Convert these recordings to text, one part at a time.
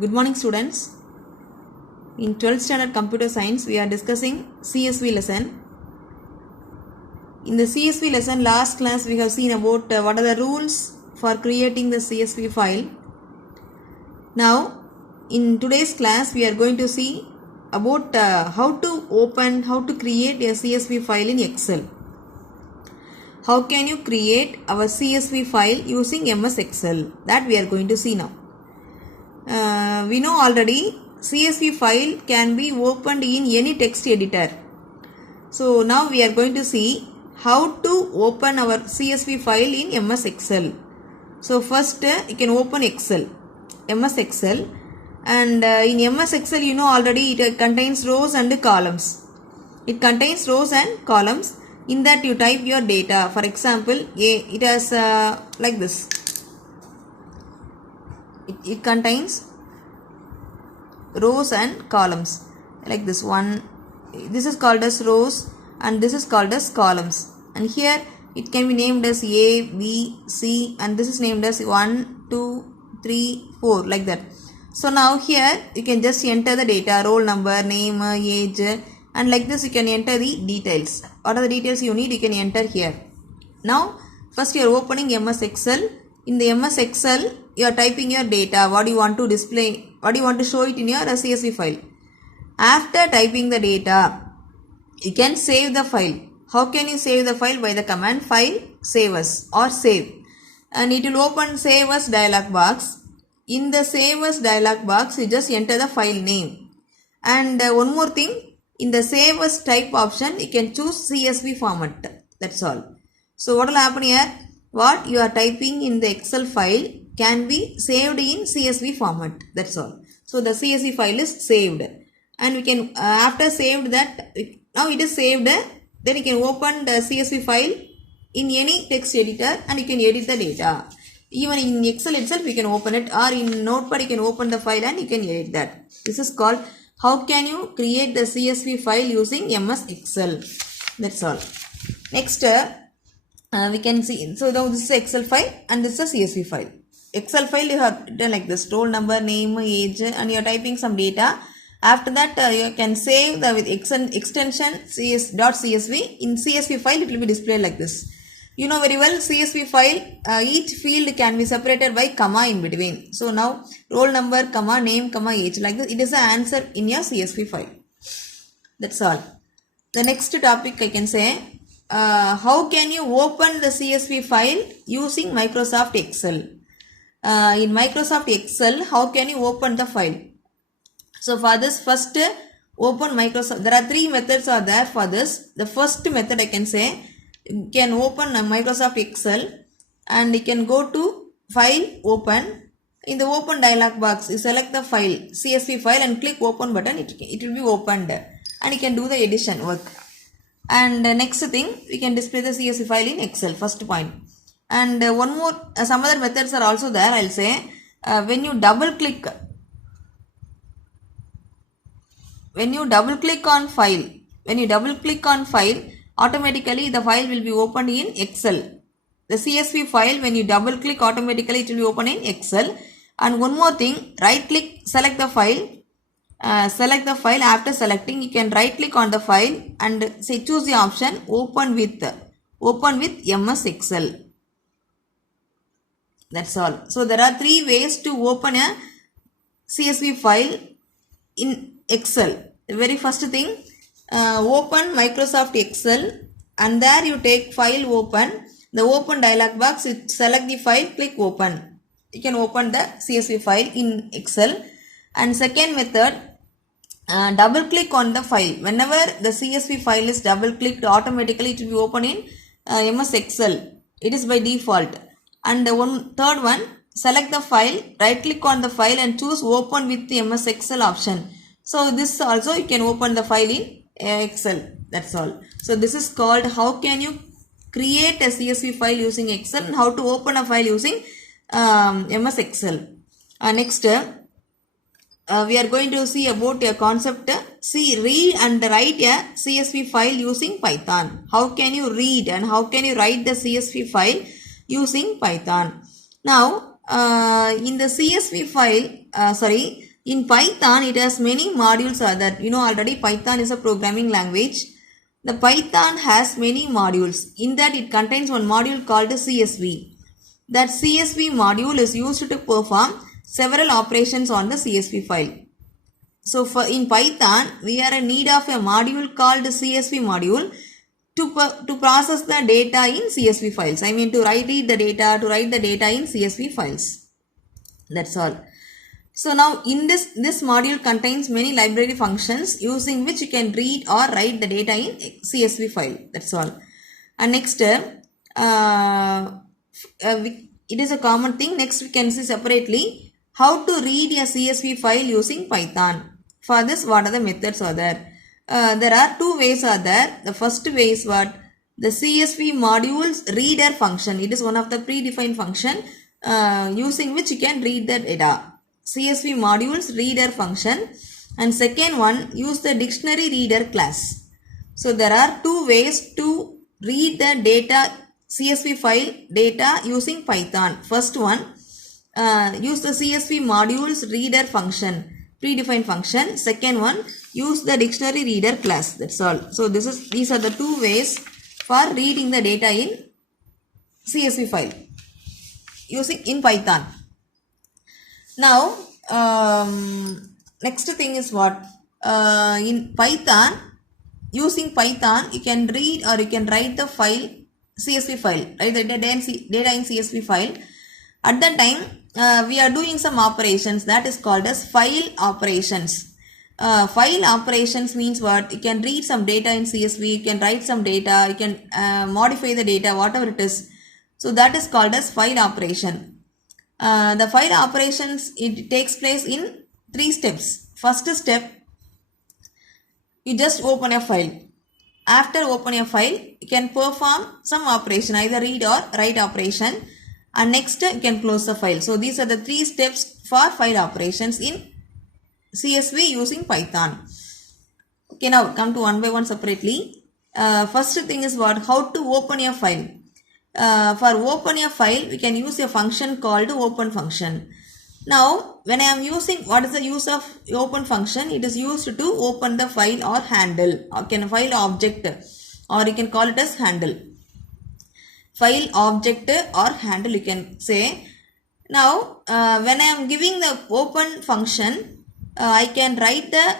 Good morning students. In 12th standard computer science we are discussing CSV lesson. In the CSV lesson last class we have seen about what are the rules for creating the CSV file. Now in today's class we are going to see about how to create a CSV file in Excel. How can you create our CSV file using MS Excel? That we are going to see now. We know already CSV file can be opened in any text editor. So now we are going to see how to open our CSV file in MS Excel. So first you can open Excel, MS Excel, and in MS Excel you know already it contains rows and columns. It contains rows and columns. In that you type your data. For example, it has like this. It contains rows and columns like this one. This is called as rows and this is called as columns, and here it can be named as A, B, C, and this is named as 1, 2, 3, 4 like that. So now here you can just enter the data, roll number, name, age, and like this you can enter the details. What are the details you need, you can enter here. Now first you are opening MS Excel. In the MS Excel you are typing your data, what you want to display, what you want to show it in your CSV file. After typing the data you can save the file. How can you save the file? By the command file save as or save, and it will open save as dialog box. In the save as dialog box you just enter the file name, and one more thing, in the save as type option you can choose CSV format. That's all. So what will happen here? What you are typing in the Excel file can be saved in CSV format. That's all. So the CSV file is saved, and we can after saved that, now it is saved, then you can open the CSV file in any text editor and you can edit the data. Even in Excel itself you can open it, or in Notepad you can open the file and you can edit that. This is called how can you create the CSV file using MS Excel. That's all. Next we can see, so now this is Excel file and this is a CSV file. Excel file you have done like this, roll number, name, age, and you are typing some data. After that you can save the with extension cs.csv. In CSV file it will be displayed like this. You know very well CSV file, each field can be separated by comma in between. So now roll number, comma, name, comma, age, like this. It is the answer in your CSV file. That's all. The next topic I can say, how can you open the CSV file using Microsoft Excel? In Microsoft Excel, how can you open the file? So for this, first open Microsoft. There are three methods are there for this. The first method I can say, you can open Microsoft Excel and you can go to file, open. In the open dialog box you select the file, CSV file, and click open button. It will be opened and you can do the addition work. And next thing, we can display the CSV file in Excel, first point. And one more, some other methods are also there. I'll say when you double click on file, automatically the file will be opened in Excel. The CSV file, when you double click, automatically it will be opened in Excel. And one more thing, right click, select the file. After selecting, you can right click on the file and say choose the option open with MS Excel. That's all. So there are three ways to open a CSV file in Excel. The very first thing, open Microsoft Excel, and there you take file open. The open dialog box, you select the file, click open. You can open the CSV file in Excel. And second method, double click on the file. Whenever the CSV file is double clicked, automatically it will be open in MS Excel. It is by default. And the third one, select the file, right click on the file and choose open with the MS Excel option. So this also you can open the file in Excel. That's all. So this is called how can you create a CSV file using Excel and how to open a file using MS Excel. Next we are going to see about a concept, read and write a CSV file using Python. How can you read and how can you write the CSV file using Python? Now in the CSV file in Python it has many modules are that. You know already Python is a programming language. The Python has many modules. In that it contains one module called CSV. That CSV module is used to perform several operations on the CSV file. So in Python, we are in need of a module called CSV module to process the data in CSV files. I mean to write the data in CSV files. That's all. So now in this module contains many library functions using which you can read or write the data in CSV file. That's all. And next, it is a common thing. Next we can see separately how to read a CSV file using Python. For this, what are the methods are there? There are two ways are there. The first way is what? The CSV modules reader function. It is one of the predefined function using which you can read the data. CSV modules reader function. And second one, use the dictionary reader class. So there are two ways to read the data CSV file data using Python. First one, use the CSV modules reader function, predefined function. Second one, use the dictionary reader class. That's all. So these are the two ways for reading the data in CSV file using in Python. Now next thing is what? In Python, using Python you can read or you can write the file CSV file, right? The data in CSV file. At that time we are doing some operations that is called as file operations. File operations means what? You can read some data in CSV, you can write some data, you can modify the data, whatever it is. So that is called as file operation. The file operations, it takes place in 3 steps. First step, you just open a file. After open a file, you can perform some operation, either read or write operation. And next you can close the file. So these are the 3 steps for file operations in CSV using Python. Okay, now come to one by one separately. First thing is what? How to open a file. For open a file, we can use a function called open function. Now, when I am using, what is the use of open function? It is used to open the file or handle, or can file object, or you can call it as handle. File object or handle, you can say. Now, when I am giving the open function, I can write the,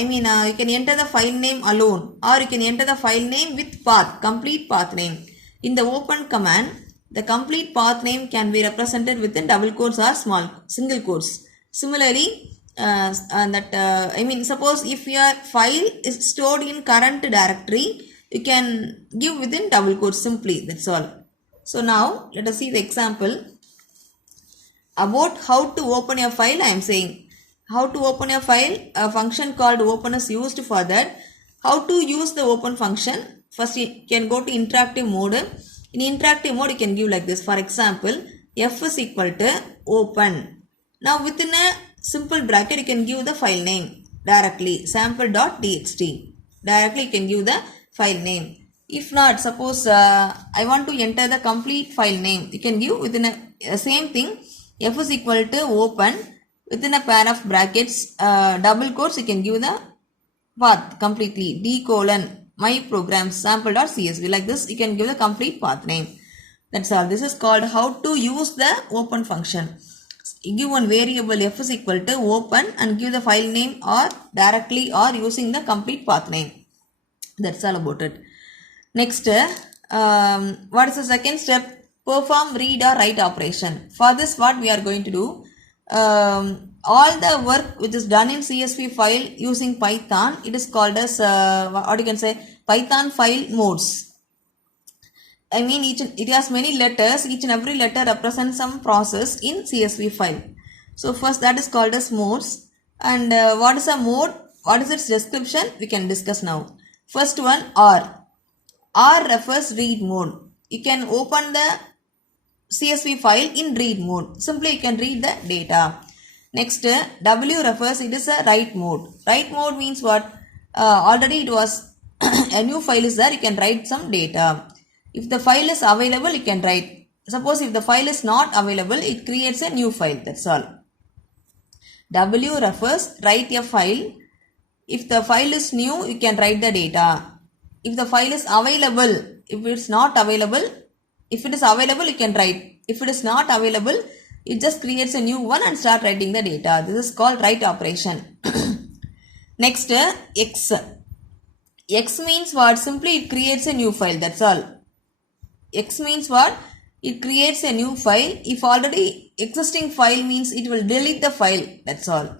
you can enter the file name alone, or you can enter the file name with path, complete path name. In the open command, the complete path name can be represented within double quotes or single quotes. Similarly, suppose if your file is stored in current directory, you can give within double quotes simply. That's all. So now let us see the example about how to open a file. I am saying how to open a file. A function called open is used for that. How to use the open function? First, you can go to interactive mode. In interactive mode, you can give like this. For example, f is equal to open. Now, within a simple bracket, you can give the file name directly, sample.txt. Directly, you can give the file name. If not, suppose I want to enter the complete file name, you can give within a same thing. F is equal to open. Within a pair of brackets, double quotes, you can give the path completely. D: my programs sample.csv. Like this, you can give the complete path name. That's all. This is called how to use the open function. You give one variable f is equal to open and give the file name or directly or using the complete path name. That's all about it. Next, what is the second step? Perform read or write operation. For this, what we are going to do? All the work which is done in CSV file using Python, it is called as what you can say, Python file modes. I mean, it has many letters. Each and every letter represents some process in CSV file. So first, that is called as modes. And what is a mode? What is its description? We can discuss now. First one, R. R refers read mode. You can open the CSV file in read mode. Simply you can read the data. Next, W refers, it is a write mode. Write mode means what? Already it was a new file is there, you can write some data. If the file is available, you can write. Suppose if the file is not available, it creates a new file. That's all. W refers write a file. If the file is new, you can write the data. If the file is available, if it is not available, if it is available, you can write. If it is not available, it just creates a new one and start writing the data. This is called write operation. Next, X. X means what? Simply it creates a new file. That's all. X means what? It creates a new file. If already existing file means it will delete the file. That's all.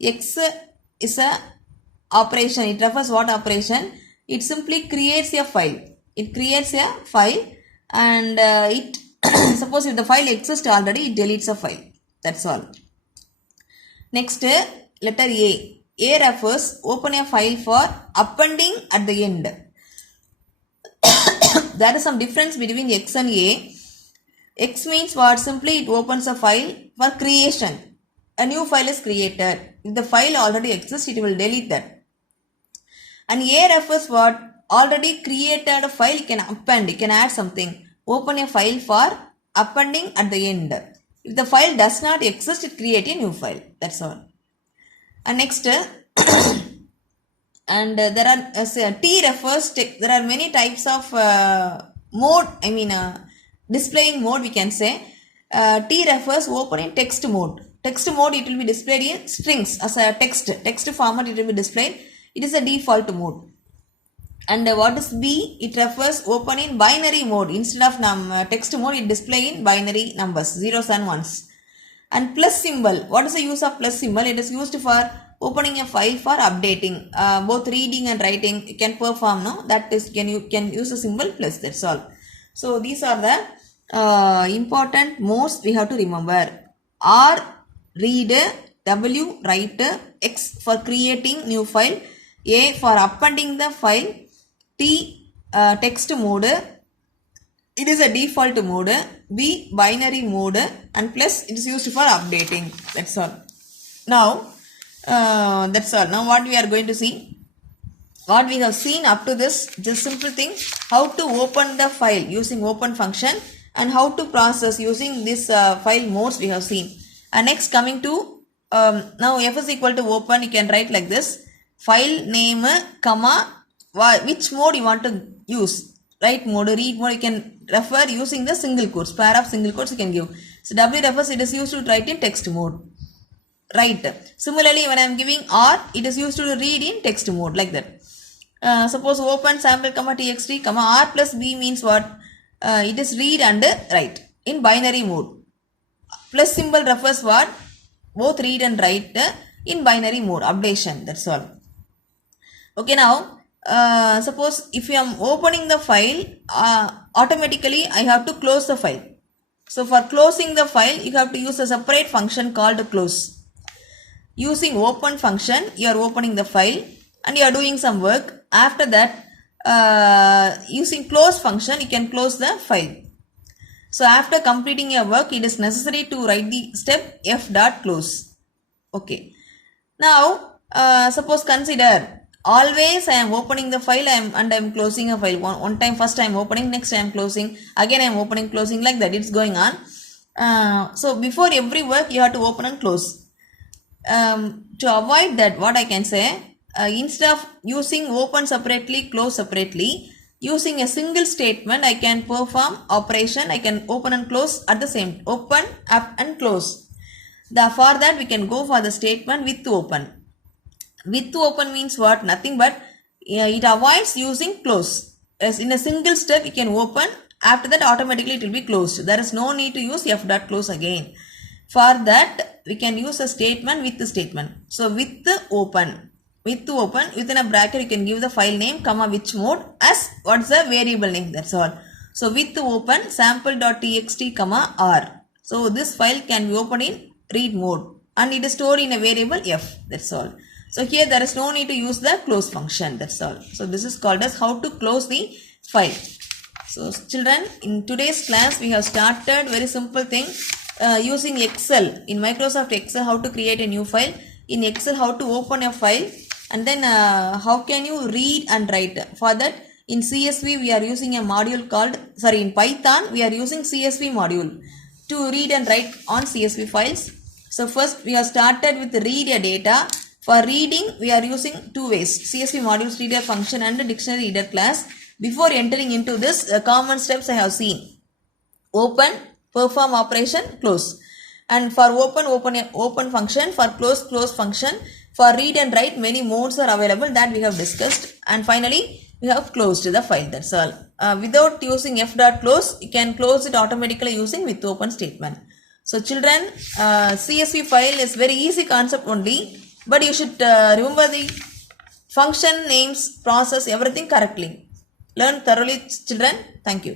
X is a operation. It refers what operation? It simply creates a file. It creates a file and it suppose if the file exists already, it deletes a file. That's all. Next, letter A. A refers open a file for appending at the end. There is some difference between X and A. X means what? Simply it opens a file for creation. A new file is created. If the file already exists, it will delete that. And A refers what? Already created a file, you can append, you can add something. Open a file for appending at the end. If the file does not exist, it creates a new file. That's all. And next, and there are T refers, there are many types of mode, displaying mode we can say. T refers open in text mode. Text mode, it will be displayed in strings as a text format, it will be displayed. It is a default mode. And what is B? It refers open in binary mode. Instead of text mode, it display in binary numbers, zeros and ones. And plus symbol. What is the use of plus symbol? It is used for opening a file for updating. Both reading and writing you can perform. No, that is you can use a symbol plus. That's all. So these are the important modes we have to remember. R read, W write, X for creating new file, A for appending the file, T text mode. It is a default mode. B binary mode, and plus it is used for updating. That's all. Now that's all. Now what we are going to see, what we have seen up to this, just simple thing, how to open the file using open function and how to process using this file modes we have seen. And next coming to now f is equal to open, you can write like this, file name comma which mode you want to use. Write mode, read mode, you can refer using the single quotes, pair of single quotes you can give. So W refers, it is used to write in text mode. Right. Similarly, when I am giving R, it is used to read in text mode like that. Suppose open sample comma txt comma R plus B means what? It is read and write in binary mode. Plus symbol refers what? Both read and write in binary mode, updation. That's all. Okay, now suppose if I am opening the file, automatically I have to close the file. So for closing the file, you have to use a separate function called close. Using open function, you are opening the file and you are doing some work. After that, using close function, you can close the file. So after completing your work, it is necessary to write the step f.close. Okay. Now, suppose consider, always I am opening the file and I am closing a file. One time first I am opening, next I am closing, again I am opening, closing, like that. It's going on. So before every work, you have to open and close. To avoid that, what I can say, instead of using open separately, close separately, using a single statement, I can perform operation. I can open and close at the same, open, up and close. For that, we can go for the statement with open. With open means what? Nothing but it avoids using close. As in a single step, you can open. After that, automatically it will be closed. There is no need to use f.close again. For that, we can use a statement with the statement. So with the open, within a bracket, you can give the file name, comma which mode as what's the variable name. That's all. So with the open sample.txt, comma R. So this file can be opened in read mode and it is stored in a variable f. That's all. So here there is no need to use the close function. That's all. So this is called as how to close the file. So children, in today's class we have started very simple thing. Using Excel, in Microsoft Excel, how to create a new file, in Excel how to open a file, and then how can you read and write. For that, in CSV we are using a module called, in Python we are using CSV module to read and write on CSV files. So first we have started with read a data. For reading we are using two ways, CSV modules reader function and dictionary reader class. Before entering into this, common steps I have seen: open, perform operation, close. And for open function, for close function, for read and write many modes are available that we have discussed. And finally we have closed the file. That's all. Without using f.close, you can close it automatically using with open statement. So children, CSV file is very easy concept only, but you should remember the function names, process, everything correctly. Learn thoroughly, children. Thank you.